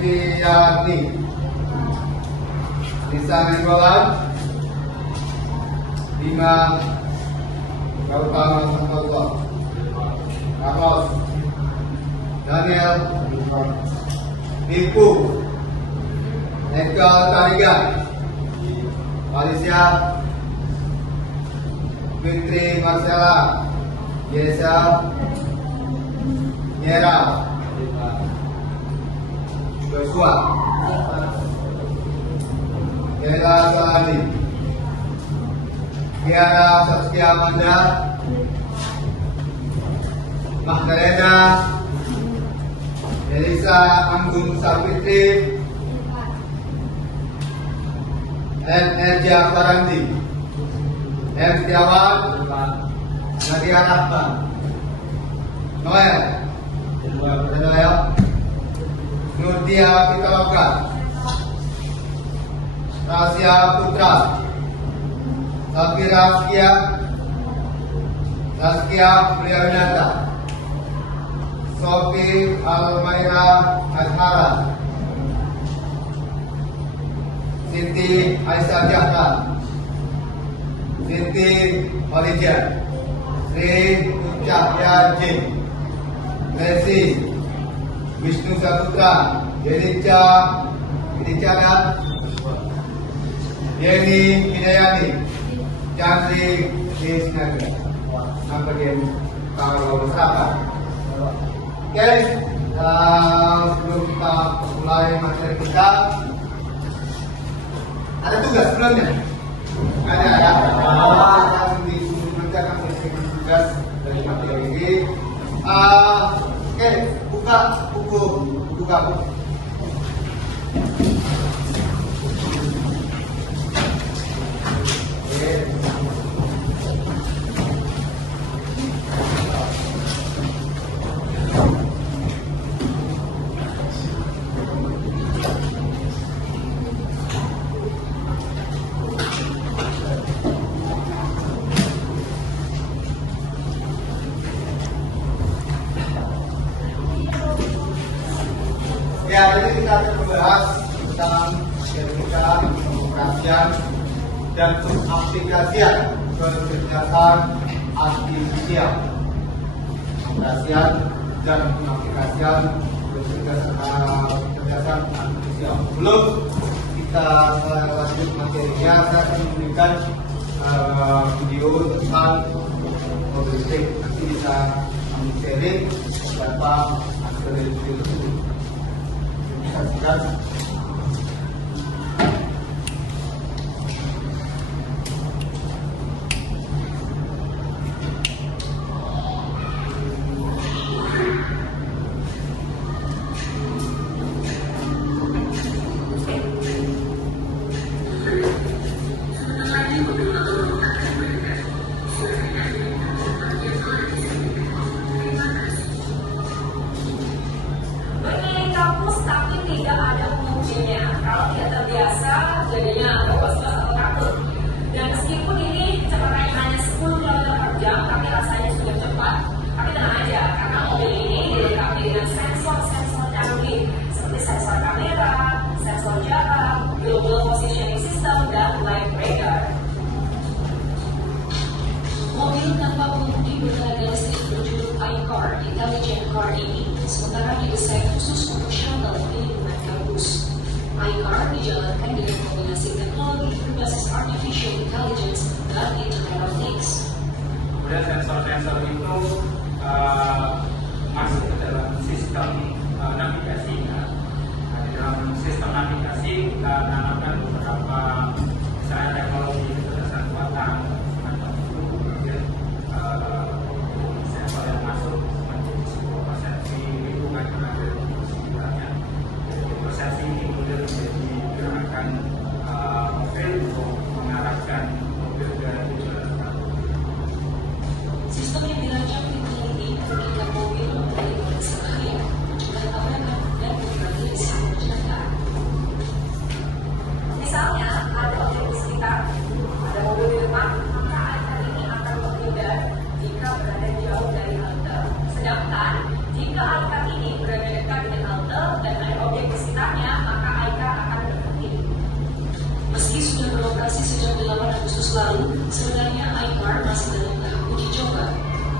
Fitriani, Lisa Nenggolan, Bima Gautama Santoso, Carlos, Daniel, Nipu, Eka Tarigan, Alicia, Fitri Marcella, Yesa, Nyera, Joshua, Yela Saladi, Kiara Saskia Amanda, Magdalena, Elisa Anggun Sapitri, Erja Farandi, M. Setiawan, Nadia Rahman, Noel, Nurdia Pitaloka, Rahasia Putra, Safira Saskia Priyanata, Sofi Almaira Azhara, Siti Aisyah Jahra, Siti Olivia, Sri Cahya Jin, Messi, Wisnu Saputra, Yenicha Yeni Hidayani, Chandri Desnaga. Sampai dia kalau berapa? Oke, sebelum kita mulai materi kita, ada tugas sebelumnya? Ada ya. Langsung dikerjakan dengan tugas dari materi ini. Oke, buka buku kamu. Ya, jadi kita akan membahas tentang dinamika, pengaplikasian dan pengaplikasian kecerdasan artifisial. Pengaplikasian dan pengaplikasian kecerdasan artifisial. Sebelum kita lanjut materinya, saya akan memberikan video tentang mobil listrik. Nanti bisa sharing beberapa hasil review tersebut. Saksikan. Mobil tanpa pengemudi bertenaga listrik berjuluk iCar Intelligent Car ini sementara didesain khusus untuk shuttle di lingkungan kampus. iCar dijalankan dengan kombinasi teknologi berbasis artificial intelligence dan Internet of Things. Kemudian sensor-sensor itu masuk ke dalam sistem navigasi. Nah, di dalam sistem navigasi kita menanamkan beberapa misalnya teknologi kecerdasan buatan. Sensor yang masuk menjadi sebuah persepsi lingkungan yang ada di sekitarnya. Persepsi ini kemudian menjadi gerakan mobil untuk mengarahkan mobil dari tujuan. Sistem yang dirancang diteliti menurunkan mobil dari kondisi bahaya, Sebenarnya iCar masih dalam tahap uji coba.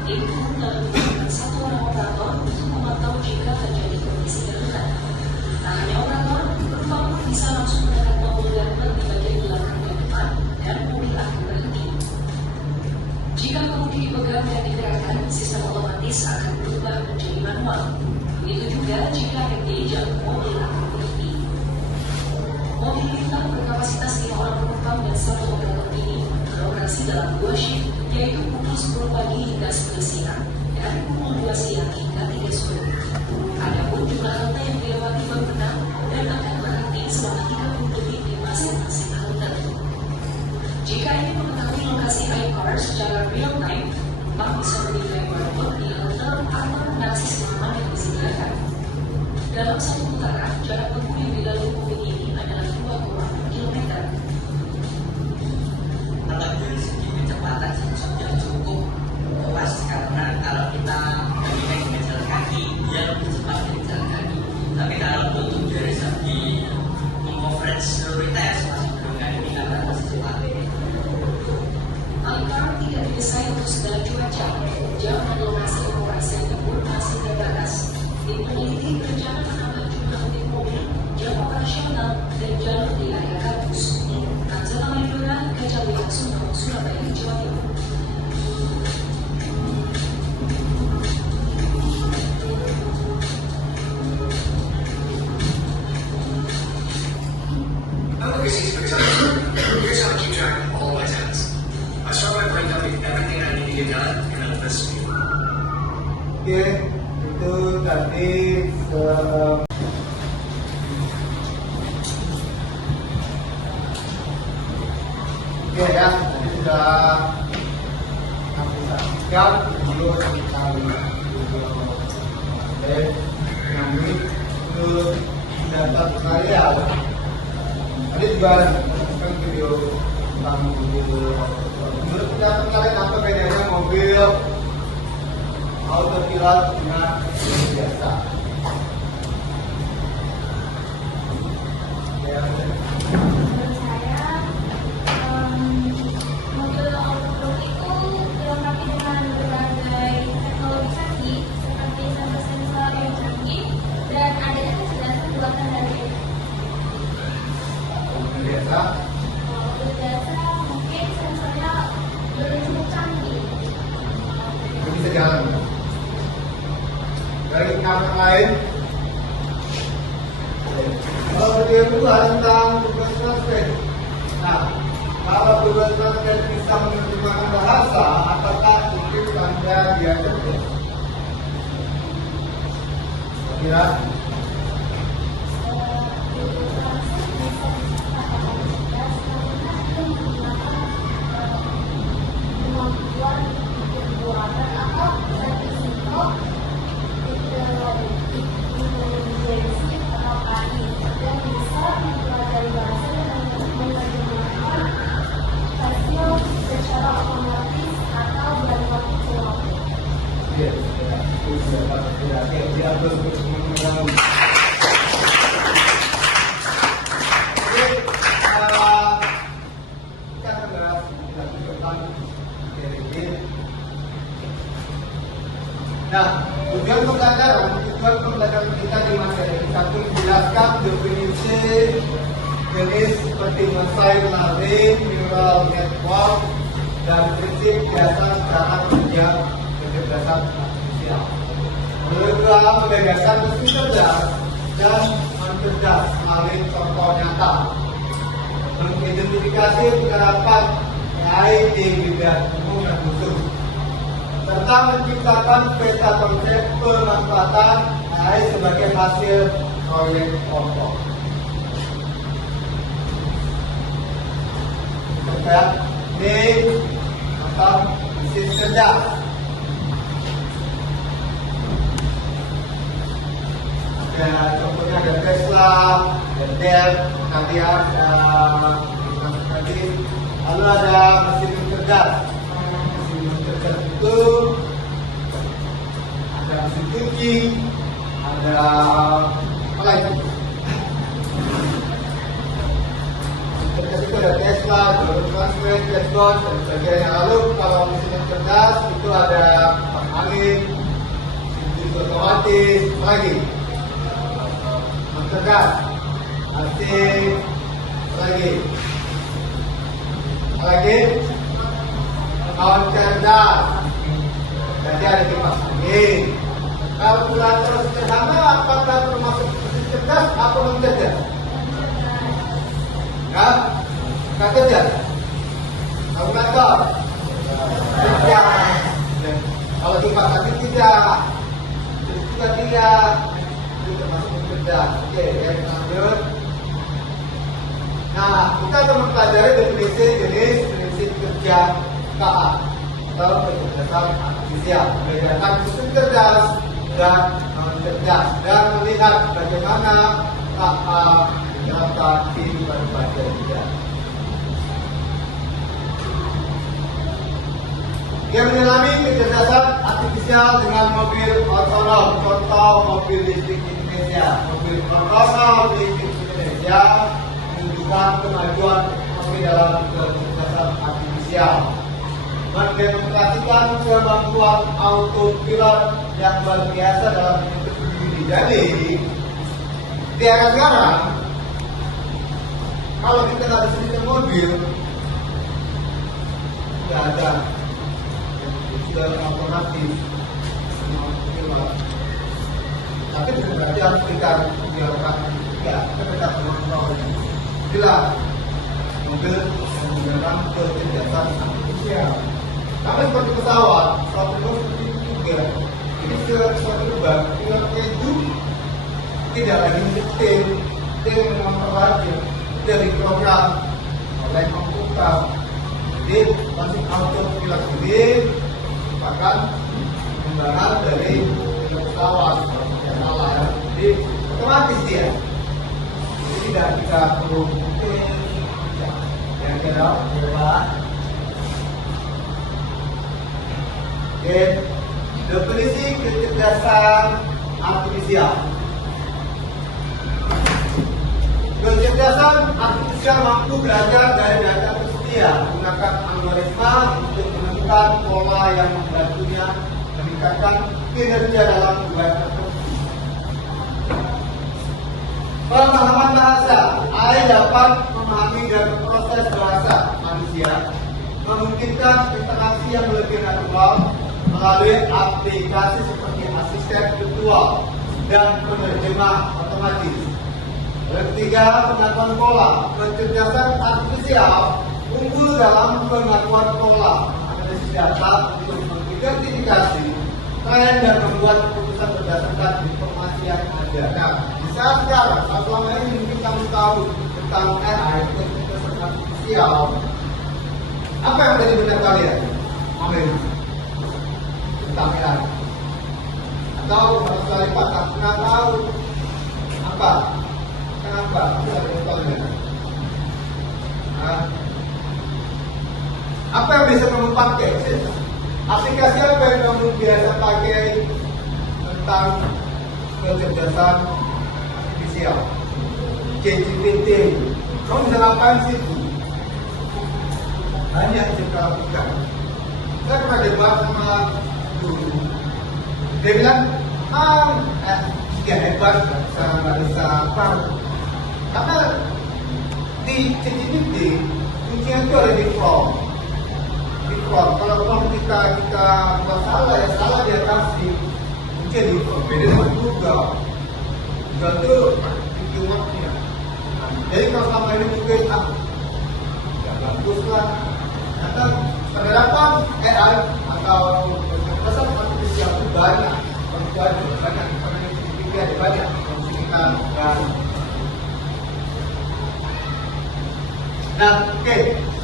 Tim pun telah menyiapkan satu orang operator untuk memantau jika terjadi kondisi darurat. Tak hanya operator, penumpang pun bisa langsung menekan tombol darurat di bagian belakang dan depan dan mobil akan berhenti. Jika kemudi dipegang dan digerakkan, sistem otomatis akan berubah menjadi manual. Begitu juga jika rem diinjak, mobil akan berhenti. Mobil bintang berkapasitas 5 orang penumpang dan 1 operator ini beroperasi dalam 2 shift, yaitu pukul 10 pagi hingga 11 siang dan pukul 2 siang hingga 3 sore. Adapun jumlah halte yang dilewati baru 6 dan akan berhenti selama 30 detik di masing-masing halte. Jika ingin mengetahui lokasi iCar secara real time, penumpang bisa menilai barcode di halte atau mengakses laman yang disediakan. Dalam satu putaran, jarak tempuh yang dilalui mobil ini adalah 2,4 km. Kalau dari segi kecepatan sih sudah cukup luas, karena kalau kita bandingkan dengan jalan kaki, dia lebih cepat dari jalan kaki. Tapi kalau untuk dari segi coverage prioritas masih belum kan, ini karena masih cepat. iCar tidak didesain untuk segala cuaca. Jam dan lokasi operasinya pun masih terbatas. Tim peneliti berencana menambah jumlah unit mobil, jam operasional, dan jalur di area kampus. Kanzana Maidura, Gajah Wiyaksono, Surabaya, Jawa Timur. Here's how I keep track of all my tasks. I start by breakdown everything I need to get done in a list view. Oke, itu tadi oke ya, tadi sudah siap video sekali mengambil ke data saya. Tadi juga kan video tentang mobil. Menurut pendapat kalian apa bedanya mobil autopilot dengan mobil biasa? Ya, Menurut saya, mobil autopilot itu dilengkapi dengan berbagai teknologi seperti sensor-sensor yang canggih dan adanya kecerdasan buatan dari mobil biasa. mobil biasa. Mungkin sensornya belum cukup canggih. Itu bisa jalan. Dari kamar lain. Kalau video kedua tentang tugas transfer. Nah, kalau tugas transfer bisa menerjemahkan bahasa, apakah mungkin Anda diajar? Kira? Iya, itu dapat dia harus mengulang. Oke, kita akan bahas lagi tentang kredit. Nah, tujuan pembelajaran kita di materi ini satu menjelaskan definisi jenis seperti mosaic learning, neural network, dan prinsip dasar cara kerja kecerdasan artifisial. Kedua, membedakan mesin cerdas dan mencerdas melalui contoh nyata. Mengidentifikasi penerapan AI di bidang umum dan khusus, serta menciptakan peta konsep pemanfaatan AI sebagai hasil proyek kelompok. Kita ini atau mesin cerdas. Ya, contohnya ada Tesla, ada Dell, nanti ada lalu ada mesin cerdas. Mesin cerdas itu ada mesin cuci, ada apa lagi? Cerdas itu ada Tesla, Transmit, Tesla, dan sebagainya. Lalu kalau mesin cerdas itu ada angin, itu otomatis, lagi cerdas, asing, lagi kawan cerdas, jadi ada kipas angin. Kalkulator sederhana apakah termasuk mesin cerdas atau non cerdas? Ya, nggak cerdas. Kalkulator tidak. Kalau kipas angin tidak, juga tidak. Itu termasuk mesin cerdas. Oke, yang lanjut. Nah, kita akan mempelajari definisi kerja KA atau kecerdasan artifisial. Membedakan mesin cerdas dan non cerdas dan melihat bagaimana KA diterapkan di berbagai bidang. Dia menyelami kecerdasan artifisial dengan mobil otonom, contoh mobil listrik Indonesia. Mobil otonom listrik Indonesia menunjukkan kemajuan teknologi dalam kecerdasan artifisial, mendemonstrasikan kemampuan autopilot yang luar biasa dalam menuntut diri. Jadi di era sekarang, kalau kita nggak bisa nyetir mobil, tidak ada sudah otomatis autopilot. Tapi bukan berarti harus kita dilakukan juga ketika teman-teman bila mobil yang menggunakan kecerdasan artifisial. Tapi seperti pesawat seperti itu juga. Ini suatu lubang, pilotnya itu tidak lagi menyetir, dia mengontrol aja, dari program oleh komputer. Jadi masih autopilot ini merupakan pengembangan dari pesawat yang salah ya. Jadi otomatis dia. Jadi tidak kita perlu yang kedua adalah definisi kecerdasan artifisial. Kecerdasan artifisial mampu belajar dari data tersedia, menggunakan algoritma untuk menemukan pola yang membantunya meningkatkan kinerja dalam tugas tertentu. Pemahaman bahasa, AI dapat memahami dan memproses bahasa manusia, memungkinkan interaksi yang lebih natural melalui aplikasi seperti asisten virtual dan penerjemah otomatis. Yang ketiga, pengetahuan pola. Kecerdasan artifisial unggul dalam pengetahuan pola, analisis data untuk mengidentifikasi tren dan membuat keputusan berdasarkan informasi yang ada. Nah, di saat sekarang, selama ini mungkin kamu tahu tentang AI, kecerdasan artifisial. Apa yang tadi benar kalian? Amin. Tentang AI. Atau harus sekali patah, nggak tahu apa? Kenapa? Itu ada contohnya. Nah, apa yang bisa kamu pakai? Aplikasi apa yang kamu biasa pakai tentang kecerdasan artifisial? ChatGPT. Kamu bisa ngapain sih? Banyak yang kita lakukan. Saya pernah debat sama guru. Dia bilang, dia hebat, nggak bisa apa. Karena di ChatGPT kuncinya itu ada di prompt. Di prompt. Kalau prompt kita buat salah, ya salah dia kasih. Kuncinya di prompt. Beda dengan Google. Google itu di keywordnya. Jadi kalau selama ini mungkin nggak bagus lah. Karena penerapan AI atau kecerdasan artifisial itu banyak. Banyak kita nah, oke.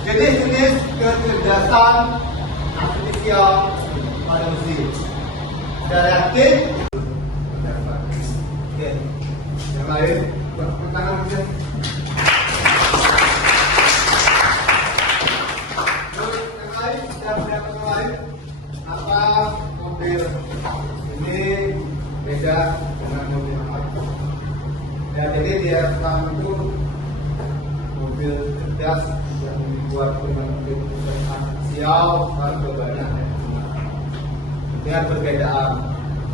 Jadi jenis kecerdasan artifisial pada mesin. Sudah yakin? Oke. Yang lain, buat tangan aja. Yang lain, yang lain, apa mobil ini beda dengan mobil apa? Ya, jadi dia itu mobil cerdas harus banyak dengan perbedaan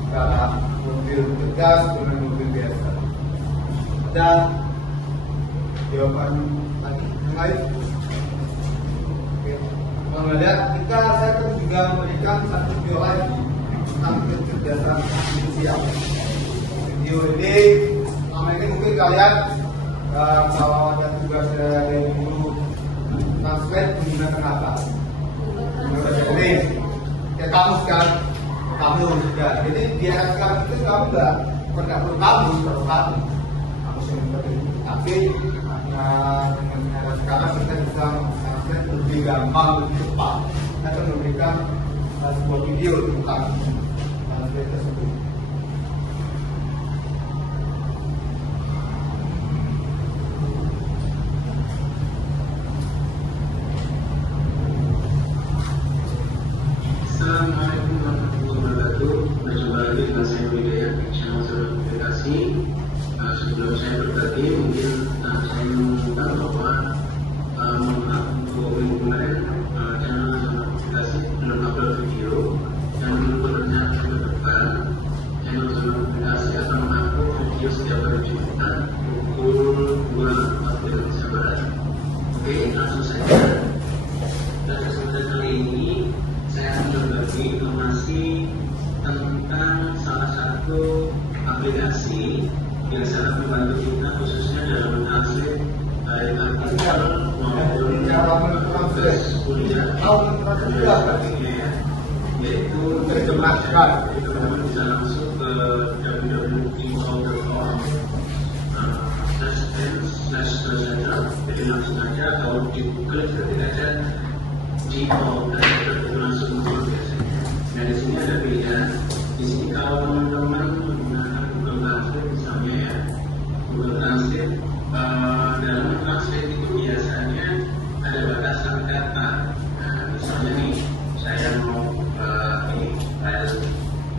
antara mobil tegas dengan mobil biasa. Dan jawaban tadi yang lain. Oke. Kemudian saya akan juga memberikan satu video lagi tentang kecerdasan artifisial. Video ini selama ini mungkin kalian kalau ada tugas dari guru translate menggunakan apa? Menggunakan ini. Ya kamus kan? Kamus ya. Jadi di era sekarang itu kamu nggak perlu kamus, perlu kamus yang penting. Tapi dengan era sekarang kita bisa translate lebih gampang, lebih cepat. Kita akan memberikan sebuah video tentang translate tersebut. Assalamualaikum warahmatullahi wabarakatuh. Berjumpa lagi dengan saya Widya di channel Saudara Aplikasi. Sebelum saya berbagi, mungkin saya mengumumkan bahwa untuk minggu kemarin channel Saudara Aplikasi belum upload video dan belum berencana sampai depan. Channel Saudara Aplikasi akan mengupload video setiap hari Jumat pukul 2 waktu Indonesia Barat. Oke, langsung saja. Dan kesempatan kali ini saya akan berbagi informasi tentang salah satu aplikasi yang sangat membantu kita khususnya dalam mentranslate baik artikel maupun tugas kuliah dan sebagainya, yaitu terjemahkan. Teman-teman bisa langsung ke www.audio.com/translator. Jadi langsung aja kalau di Google ketik aja Gmail dan itu langsung muncul biasanya. Nah di sini ada pilihan. Di sini kalau teman-teman menggunakan Google Translate misalnya ya, Google Translate dalam translate itu biasanya ada batasan kata. Nah misalnya nih saya mau ini file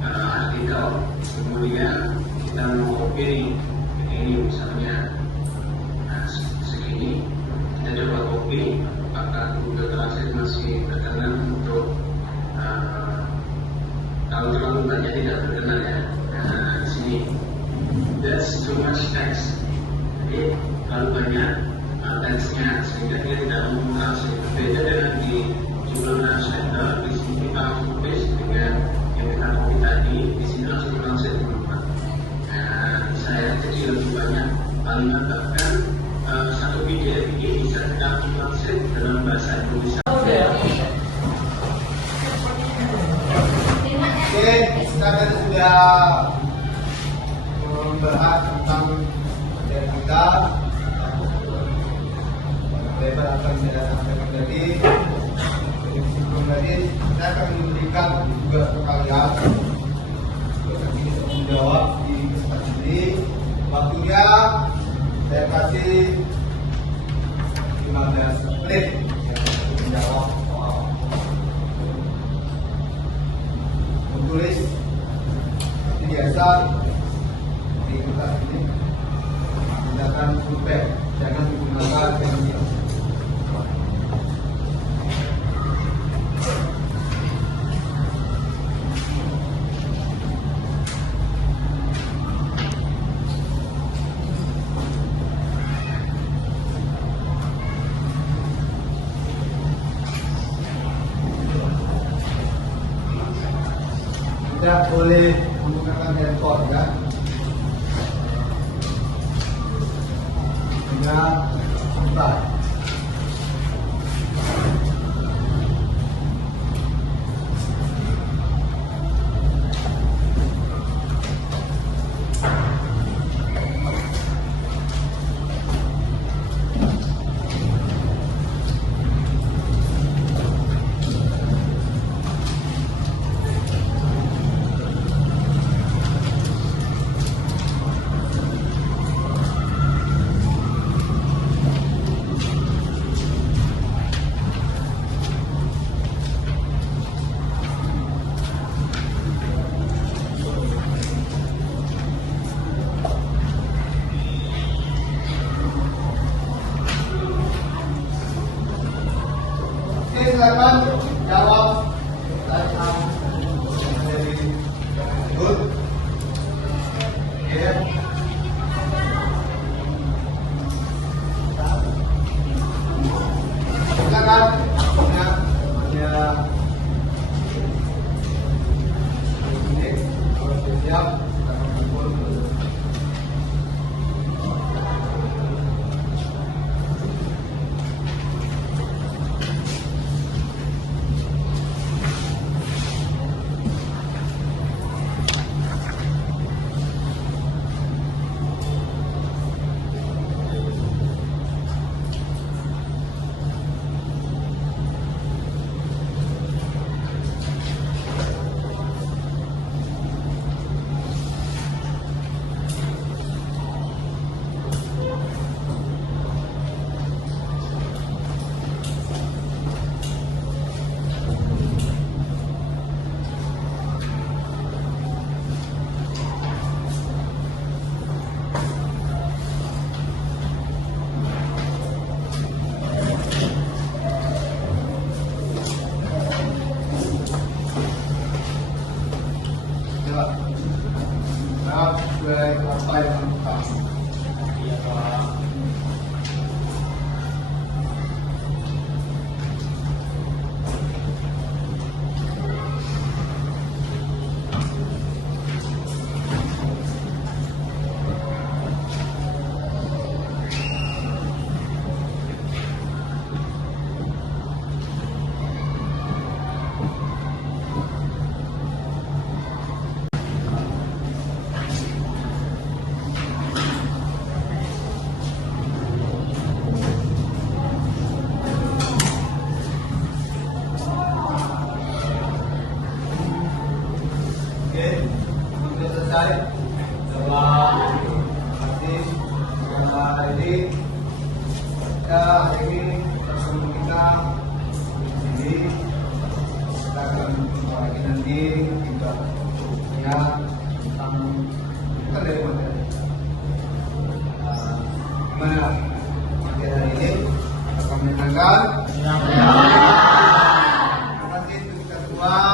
artikel, kemudian kita mau copy nih ini misalnya, nah segini kita coba copy. Apakah Google Translate masih berkenan untuk kalau terlalu banyak tidak berkenan ya. Nah di sini that's too much text. Jadi terlalu banyak teksnya sehingga dia tidak memutasi. Beda dengan di Google Translate, di sini kita langsung paste dengan yang kita copy tadi, di sini langsung translate teman-teman. Nah saya jadi lebih banyak kalimat, bahkan satu video ini bisa kita translate dalam bahasa Indonesia. Oke, kita kan sudah membahas tentang materi kita. Lebar apa yang saya sampaikan tadi. Sebelum tadi, saya akan memberikan tugas ke kalian. Tugas ini untuk menjawab di kesempatan ini. Waktunya saya kasih 15 menit untuk menjawab soal. Tulis seperti biasa di kertas ini gunakan pulpen, jangan menggunakan pensil. Tidak boleh menggunakan handphone kan? Dengan santai. selesai. Coba artis ini ya hari ini bersama kita ini kita akan lagi nanti juga ya tentang materi gimana materi hari ini akan menyenangkan. Terima kasih untuk kita semua.